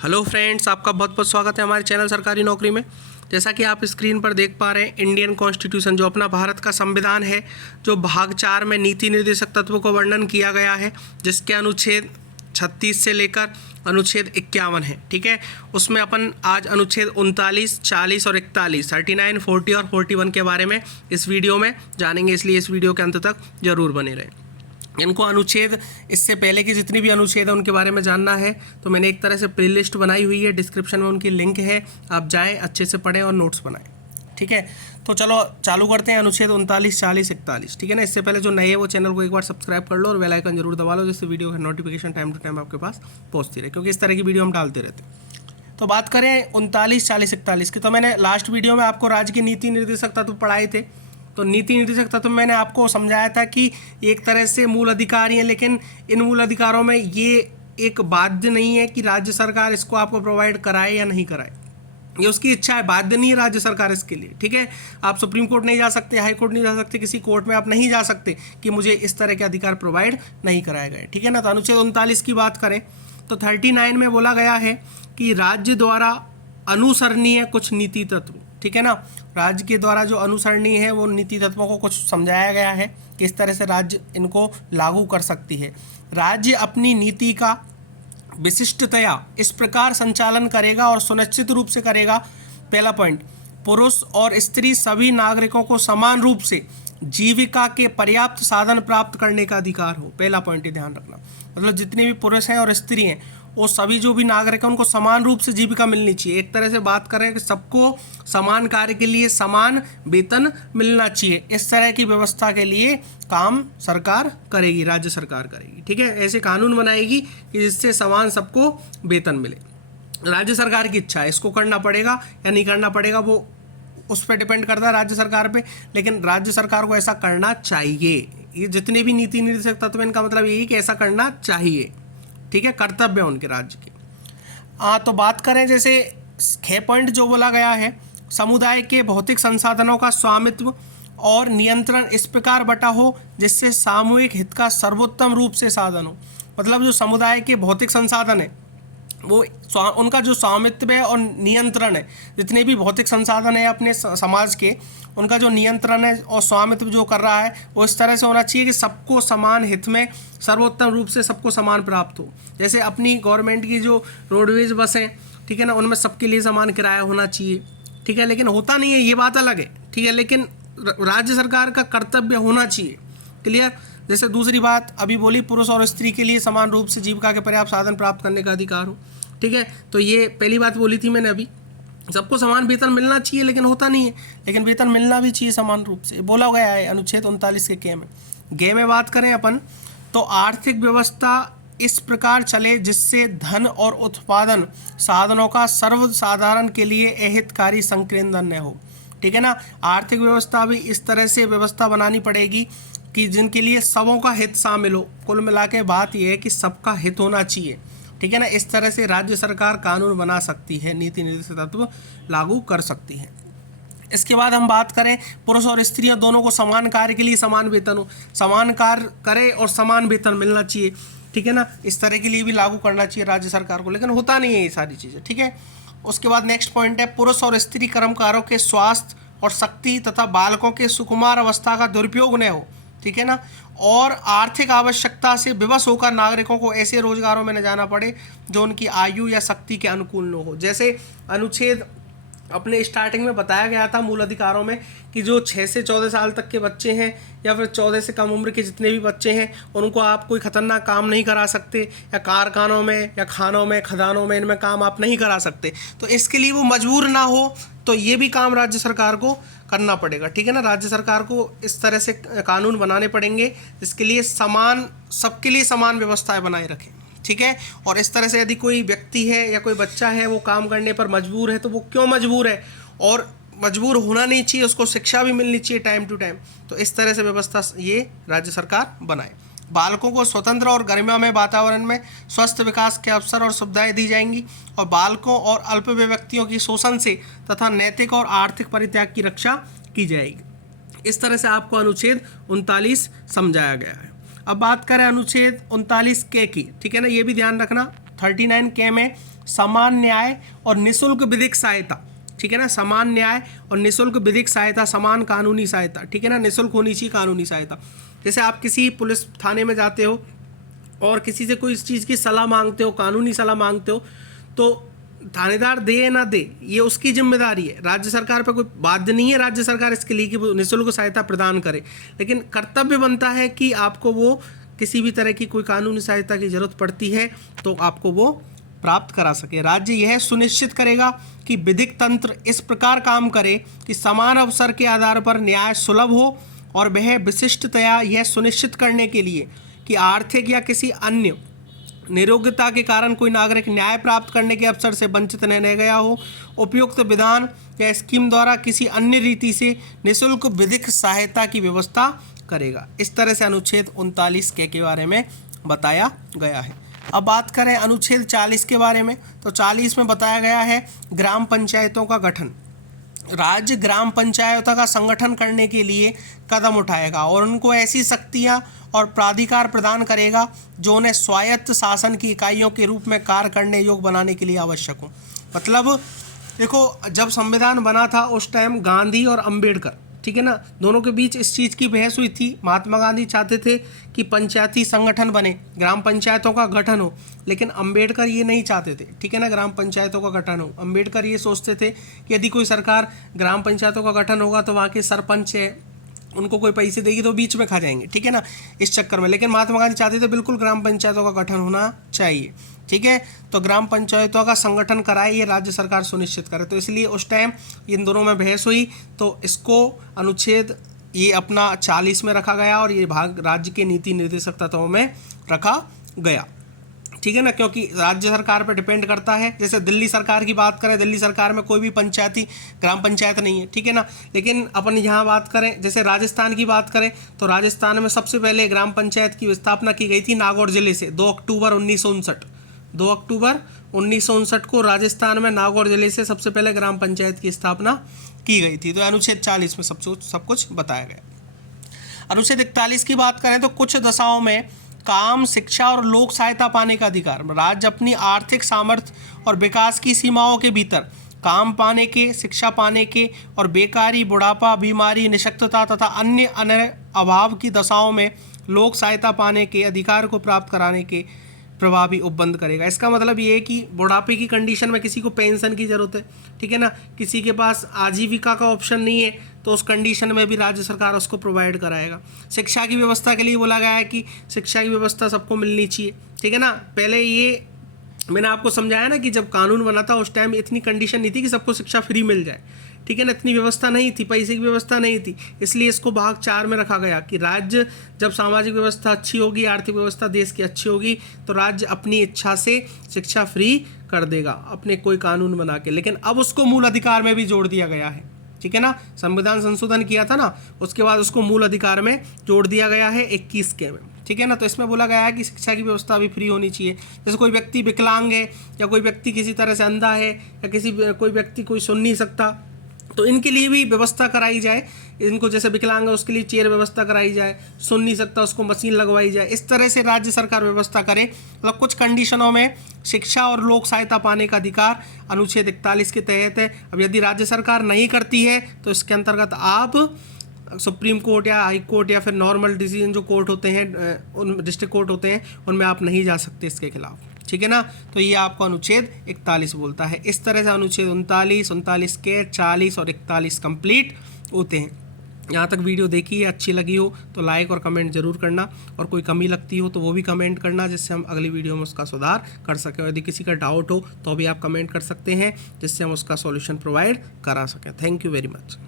Hello friends, आपका बहुत बहुत स्वागत है हमारे चैनल सरकारी नौकरी में। जैसा कि आप स्क्रीन पर देख पा रहे हैं, इंडियन कॉन्स्टिट्यूशन जो अपना भारत का संविधान है, जो भाग 4 में नीति निर्देशक तत्वों को वर्णन किया गया है, जिसके अनुच्छेद 36 से लेकर अनुच्छेद 51 है। ठीक है, उसमें अपन आज अनुच्छेद 39, 40 और 41, 39, 40 और 41 के बारे में इस वीडियो में जानेंगे, इसलिए इस वीडियो के अंत तक जरूर बने रहें। इनको अनुच्छेद, इससे पहले की जितनी भी अनुच्छेद है उनके बारे में जानना है तो मैंने एक तरह से प्ले लिस्ट बनाई हुई है, डिस्क्रिप्शन में उनकी लिंक है, आप जाएं, अच्छे से पढ़ें और नोट्स बनाएं। ठीक है, तो चलो चालू करते हैं अनुच्छेद 39, 40, 41। ठीक है ना, इससे पहले जो नए है वो चैनल को एक बार सब्सक्राइब कर लो और बेल आइकन जरूर दबा लो, जिससे वीडियो का नोटिफिकेशन टाइम टू टाइम आपके पास पहुँचती रहे, क्योंकि इस तरह की वीडियो हम डालते रहते हैं। तो बात करें 39, 40, 41 की, तो मैंने लास्ट वीडियो में आपको राज्य की नीति निर्देशक तत्व पढ़ाए थे। तो नीति निर्देशक तत्व मैंने आपको समझाया था कि एक तरह से मूल अधिकार ही है, लेकिन इन मूल अधिकारों में ये एक बाध्य नहीं है कि राज्य सरकार इसको आपको प्रोवाइड कराए या नहीं कराए, ये उसकी इच्छा है, बाध्य नहीं है राज्य सरकार इसके लिए। ठीक है, आप सुप्रीम कोर्ट नहीं जा सकते, हाई कोर्ट नहीं जा सकते, किसी कोर्ट में आप नहीं जा सकते कि मुझे इस तरह के अधिकार प्रोवाइड नहीं कराए गए। ठीक है ना, तो अनुच्छेद 39 की बात करें तो 39 में बोला गया है कि राज्य द्वारा अनुसरणीय कुछ नीति तत्व, ठीक है ना, राज्य के द्वारा जो अनुसरणीय है वो नीति तत्वों को कुछ समझाया गया है कि इस तरह से राज्य इनको लागू कर सकती है। राज्य अपनी नीति का विशिष्टतया इस प्रकार संचालन करेगा और सुनिश्चित रूप से करेगा। पहला पॉइंट, पुरुष और स्त्री सभी नागरिकों को समान रूप से जीविका के पर्याप्त साधन प्राप्त करने का अधिकार हो। पहला पॉइंट ये ध्यान रखना, मतलब जितने भी पुरुष हैं और स्त्री हैं वो सभी जो भी नागरिक हैं उनको समान रूप से जीविका मिलनी चाहिए। एक तरह से बात करें कि सबको समान कार्य के लिए समान वेतन मिलना चाहिए। इस तरह की व्यवस्था के लिए काम सरकार करेगी, राज्य सरकार करेगी। ठीक है, ऐसे कानून बनाएगी कि जिससे समान सबको वेतन मिले। राज्य सरकार की इच्छा है, इसको करना पड़ेगा या नहीं करना पड़ेगा वो उस पर डिपेंड करता है राज्य सरकार पे, लेकिन राज्य सरकार को ऐसा करना चाहिए। ये जितने भी नीति निर्देशक तत्व, इनका मतलब यही कि ऐसा करना चाहिए। ठीक है, कर्तव्य उनके राज्य के। तो बात करें जैसे 6 पॉइंट जो बोला गया है, समुदाय के भौतिक संसाधनों का स्वामित्व और नियंत्रण इस प्रकार बटा हो जिससे सामूहिक हित का सर्वोत्तम रूप से साधन हो। मतलब जो समुदाय के भौतिक संसाधन है वो उनका जो स्वामित्व है और नियंत्रण है, जितने भी भौतिक संसाधन है अपने समाज के, उनका जो नियंत्रण है और स्वामित्व जो कर रहा है वो इस तरह से होना चाहिए कि सबको समान हित में सर्वोत्तम रूप से सबको समान प्राप्त हो। जैसे अपनी गवर्नमेंट की जो रोडवेज बसें, ठीक है ना, उनमें सबके लिए समान किराया होना चाहिए। ठीक है, लेकिन होता नहीं है, ये बात अलग है। ठीक है, लेकिन राज्य सरकार का कर्तव्य होना चाहिए। क्लियर। जैसे दूसरी बात अभी बोली, पुरुष और स्त्री के लिए समान रूप से जीविका के पर्याप्त साधन प्राप्त करने का अधिकार हो। ठीक है, तो ये पहली बात बोली थी मैंने अभी, सबको समान वेतन मिलना चाहिए, लेकिन होता नहीं है, लेकिन वेतन मिलना भी चाहिए समान रूप से, बोला गया है अनुच्छेद 39 के गे में बात करें अपन तो आर्थिक व्यवस्था इस प्रकार चले जिससे धन और उत्पादन साधनों का सर्वसाधारण के लिए अहितकारी संकेंद्रण न हो। ठीक है ना, आर्थिक व्यवस्था भी इस तरह से व्यवस्था बनानी पड़ेगी कि जिनके लिए सबों का हित शामिल हो। कुल मिला के बात यह है कि सबका हित होना चाहिए। ठीक है ना, इस तरह से राज्य सरकार कानून बना सकती है, नीति निर्देशक तत्व लागू कर सकती है। इसके बाद हम बात करें, पुरुष और स्त्रियां दोनों को समान कार्य के लिए समान वेतन हो, समान कार्य करे और समान वेतन मिलना चाहिए। ठीक है ना, इस तरह के लिए भी लागू करना चाहिए राज्य सरकार को, लेकिन होता नहीं है ये सारी चीज़ें। ठीक है, उसके बाद नेक्स्ट पॉइंट है, पुरुष और स्त्री कर्मकारों के स्वास्थ्य और शक्ति तथा बालकों के सुकुमार अवस्था का दुरुपयोग न हो। ठीक है ना, और आर्थिक आवश्यकता से विवश होकर नागरिकों को ऐसे रोजगारों में न जाना पड़े जो उनकी आयु या शक्ति के अनुकूल न हो। जैसे अनुच्छेद अपने स्टार्टिंग में बताया गया था मूल अधिकारों में कि जो 6 से 14 साल तक के बच्चे हैं या फिर 14 से कम उम्र के जितने भी बच्चे हैं उनको आप कोई खतरनाक काम नहीं करा सकते, या कारखानों में या खानों में खदानों में इनमें काम आप नहीं करा सकते। तो इसके लिए वो मजबूर ना हो, तो ये भी काम राज्य सरकार को करना पड़ेगा। ठीक है ना, राज्य सरकार को इस तरह से कानून बनाने पड़ेंगे जिसके लिए समान, सबके लिए समान व्यवस्थाएं बनाए रखें। ठीक है, और इस तरह से यदि कोई व्यक्ति है या कोई बच्चा है वो काम करने पर मजबूर है तो वो क्यों मजबूर है, और मजबूर होना नहीं चाहिए, उसको शिक्षा भी मिलनी चाहिए टाइम टू टाइम। तो इस तरह से व्यवस्था ये राज्य सरकार बनाए। बालकों को स्वतंत्र और गरिमामय वातावरण में स्वस्थ विकास के अवसर और सुविधाएं दी जाएंगी, और बालकों और अल्पवय व्यक्तियों की शोषण से तथा नैतिक और आर्थिक परित्याग की रक्षा की जाएगी। इस तरह से आपको अनुच्छेद 39 समझाया गया है। अब बात करें अनुच्छेद 39 के की, ठीक है ना, ये भी ध्यान रखना, 39K में समान न्याय और निःशुल्क विधिक सहायता, ठीक है ना, समान न्याय और निःशुल्क विधिक सहायता, समान कानूनी सहायता, ठीक है ना, निःशुल्क होनी चाहिए कानूनी सहायता। जैसे आप किसी पुलिस थाने में जाते हो और किसी से कोई इस चीज़ की सलाह मांगते हो, कानूनी सलाह मांगते हो, तो थानेदार दे या ना दे ये उसकी जिम्मेदारी है, राज्य सरकार पर कोई बाध्य नहीं है राज्य सरकार इसके लिए कि वो निःशुल्क सहायता प्रदान करे, लेकिन कर्तव्य बनता है कि आपको वो किसी भी तरह की कोई कानूनी सहायता की जरूरत पड़ती है तो आपको वो प्राप्त करा सके। राज्य यह सुनिश्चित करेगा कि विधिक तंत्र इस प्रकार काम करे कि समान अवसर के आधार पर न्याय सुलभ हो, और वह विशिष्टतया यह सुनिश्चित करने के लिए कि आर्थिक या किसी अन्य निरोग्यता के कारण कोई नागरिक न्याय प्राप्त करने के अवसर से वंचित न रह गया हो, उपयुक्त विधान या स्कीम द्वारा किसी अन्य रीति से निःशुल्क विधिक सहायता की व्यवस्था करेगा। इस तरह से अनुच्छेद 39 के बारे में बताया गया है। अब बात करें अनुच्छेद 40 के बारे में, तो 40 में बताया गया है ग्राम पंचायतों का गठन। राज्य ग्राम पंचायतों का संगठन करने के लिए कदम उठाएगा और उनको ऐसी शक्तियां और प्राधिकार प्रदान करेगा जो उन्हें स्वायत्त शासन की इकाइयों के रूप में कार्य करने योग्य बनाने के लिए आवश्यक हो। मतलब देखो, जब संविधान बना था उस टाइम गांधी और अंबेडकर, ठीक है ना, दोनों के बीच इस चीज़ की बहस हुई थी। महात्मा गांधी चाहते थे कि पंचायती संगठन बने, ग्राम पंचायतों का गठन हो, लेकिन अंबेडकर ये नहीं चाहते थे, ठीक है ना, ग्राम पंचायतों का गठन हो। अंबेडकर ये सोचते थे कि यदि कोई सरकार ग्राम पंचायतों का गठन होगा तो वहाँ के सरपंच है, उनको कोई पैसे देगी तो बीच में खा जाएंगे, ठीक है ना, इस चक्कर में। लेकिन महात्मा गांधी चाहते थे बिल्कुल ग्राम पंचायतों का गठन होना चाहिए, ठीक है। तो ग्राम पंचायतों का संगठन कराए ये राज्य सरकार सुनिश्चित करे, तो इसलिए उस टाइम इन दोनों में बहस हुई, तो इसको अनुच्छेद ये अपना 40 में रखा गया और ये भाग राज्य के नीति निर्देशक तत्वों में रखा गया, ठीक है ना, क्योंकि राज्य सरकार पर डिपेंड करता है। जैसे दिल्ली सरकार की बात करें, दिल्ली सरकार में कोई भी पंचायती ग्राम पंचायत नहीं है, ठीक है ना, लेकिन अपन यहाँ बात करें, जैसे राजस्थान की बात करें, तो राजस्थान में सबसे पहले ग्राम पंचायत की स्थापना की गई थी नागौर जिले से 2 अक्टूबर 1959। 2 अक्टूबर 1959 को राजस्थान में नागौर जिले से सबसे पहले ग्राम पंचायत की स्थापना की गई थी। तो अनुच्छेद 40 में सब कुछ बताया गया। अनुच्छेद 41 की बात करें तो कुछ दशाओं में काम, शिक्षा और लोक सहायता पाने का अधिकार। राज्य अपनी आर्थिक सामर्थ्य और विकास की सीमाओं के भीतर काम पाने के, शिक्षा पाने के और बेकारी, बुढ़ापा, बीमारी, निशक्तता तथा अन्य अभाव की दशाओं में लोक सहायता पाने के अधिकार को प्राप्त कराने के प्रभावी उपबंध करेगा। इसका मतलब ये है कि बुढ़ापे की कंडीशन में किसी को पेंशन की ज़रूरत है, ठीक है ना, किसी के पास आजीविका का ऑप्शन नहीं है, तो उस कंडीशन में भी राज्य सरकार उसको प्रोवाइड कराएगा। शिक्षा की व्यवस्था के लिए बोला गया है कि शिक्षा की व्यवस्था सबको मिलनी चाहिए, ठीक है ना। पहले ये मैंने आपको समझाया ना कि जब कानून बना था उस टाइम इतनी कंडीशन नहीं थी कि सबको शिक्षा फ्री मिल जाए, ठीक है ना, इतनी व्यवस्था नहीं थी, पैसे की व्यवस्था नहीं थी, इसलिए इसको भाग 4 में रखा गया कि राज्य जब सामाजिक व्यवस्था अच्छी होगी, आर्थिक व्यवस्था देश की अच्छी होगी, तो राज्य अपनी इच्छा से शिक्षा फ्री कर देगा अपने कोई कानून बना के। लेकिन अब उसको मूल अधिकार में भी जोड़ दिया गया है, ठीक है ना, संविधान संशोधन किया था ना, उसके बाद उसको मूल अधिकार में जोड़ दिया गया है 21 के में, ठीक है ना। तो इसमें बोला गया है कि शिक्षा की व्यवस्था भी फ्री होनी चाहिए। जैसे कोई व्यक्ति विकलांग है या कोई व्यक्ति किसी तरह से अंधा है या कोई व्यक्ति कोई सुन नहीं सकता, तो इनके लिए भी व्यवस्था कराई जाए। इनको जैसे विकलांग है उसके लिए चेयर व्यवस्था कराई जाए, सुन नहीं सकता उसको मशीन लगवाई जाए, इस तरह से राज्य सरकार व्यवस्था करे। मतलब कुछ कंडीशनों में शिक्षा और लोक सहायता पाने का अधिकार अनुच्छेद 41 के तहत है। अब यदि राज्य सरकार नहीं करती है तो इसके अंतर्गत आप सुप्रीम कोर्ट या हाई कोर्ट या फिर नॉर्मल डिसीजन जो कोर्ट होते हैं, उन डिस्ट्रिक्ट कोर्ट होते हैं, उनमें आप नहीं जा सकते इसके खिलाफ, ठीक है ना। तो ये आपको अनुच्छेद 41 बोलता है। इस तरह से अनुच्छेद 39 के 40 और 41 कंप्लीट होते हैं। यहाँ तक वीडियो देखी है, अच्छी लगी हो तो लाइक और कमेंट जरूर करना, और कोई कमी लगती हो तो वो भी कमेंट करना, जिससे हम अगली वीडियो में उसका सुधार कर सकें। यदि किसी का डाउट हो तो भी आप कमेंट कर सकते हैं, जिससे हम उसका सॉल्यूशन प्रोवाइड करा सकें। Thank you very much.